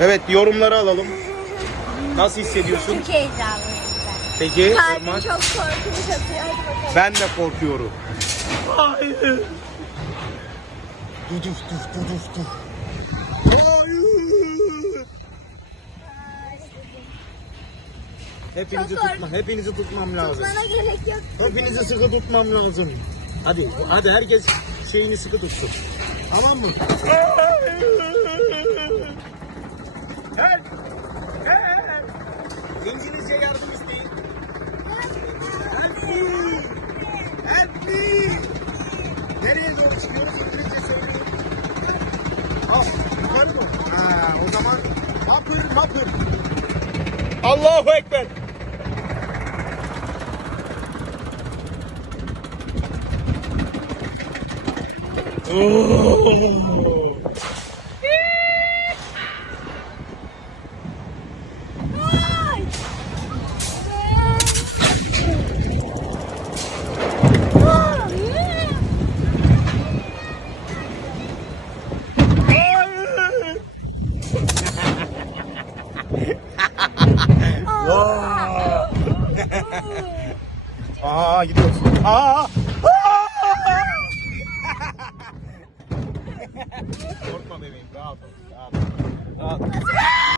Evet yorumları alalım. Nasıl hissediyorsun? Çok heyecanlıyım Peki ben. Kalbim Irmak? çok korkunç atıyor. Hadi bakalım. Ben de korkuyorum. Hayır. Duduf duf duduf duf. Hayır. Hepinizi Çok tutma, hepinizi tutmam lazım. Bana gerek yok. Hepinizi sıkı tutmam lazım. Hadi, hadi herkes şeyini sıkı tutsun. Tamam mı? Gel. Nereye doğru çıkıyoruz? İngilizce söyleyin. Al, yukarı mı? Ha, o zaman mapır mapır. Allahu Ekber. Ay. 와. 아, 이거 없어. 아! 아! 아. 아. 아.